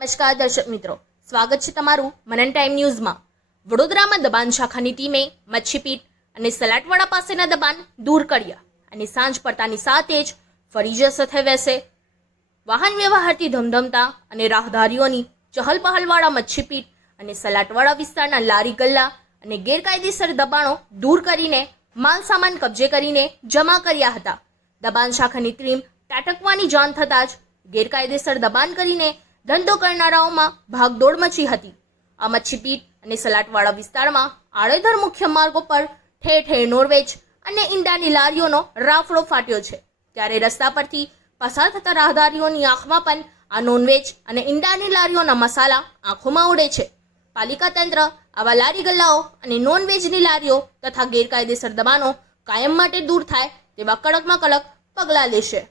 નમસ્કાર દર્શક મિત્રો, સ્વાગત છે તમારું મનન ટાઈમ ન્યૂઝમાં। વડોદરામાં દબાણ શાખાની ટીમે મચ્છીપીટ અને સલાટવાડા પાસેના દબાણ દૂર કર્યા અને સાંજ પડતાની સાથે જ ફરી જશે થઈ વહેશે। વાહન વ્યવહારથી ધમધમતા અને રાહદારીઓની ચહલપહલવાળા મચ્છીપીટ અને સલાટવાડા વિસ્તારના લારી ગલ્લા અને ગેરકાયદેસર દબાણો દૂર કરીને માલ સામાન કબજે કરીને જમા કર્યા હતા। દબાણ શાખાની ટીમ ત્રાટકવાની જાણ થતાં જ ગેરકાયદેસર દબાણ કરીને ધંધો કરનારાઓમાં ભાગદોડ મચી હતી। આ મચ્છીપીટ અને સલાટવાડા વિસ્તારમાં આડેધડ મુખ્ય માર્ગો પર ઠેર ઠેર નોનવેજ અને ઈંડાની લારીઓનો રાફડો ફાટ્યો છે, ત્યારે રસ્તા પરથી પસાર થતા રાહદારીઓની આંખમાં પણ આ નોનવેજ અને ઈંડાની લારીઓના મસાલા આંખોમાં ઉડે છે। પાલિકા તંત્ર આવા લારી ગલ્લાઓ અને નોનવેજની લારીઓ તથા ગેરકાયદેસર દબાણો કાયમ માટે દૂર થાય તેવા કડકમાં કડક પગલાં લેશે।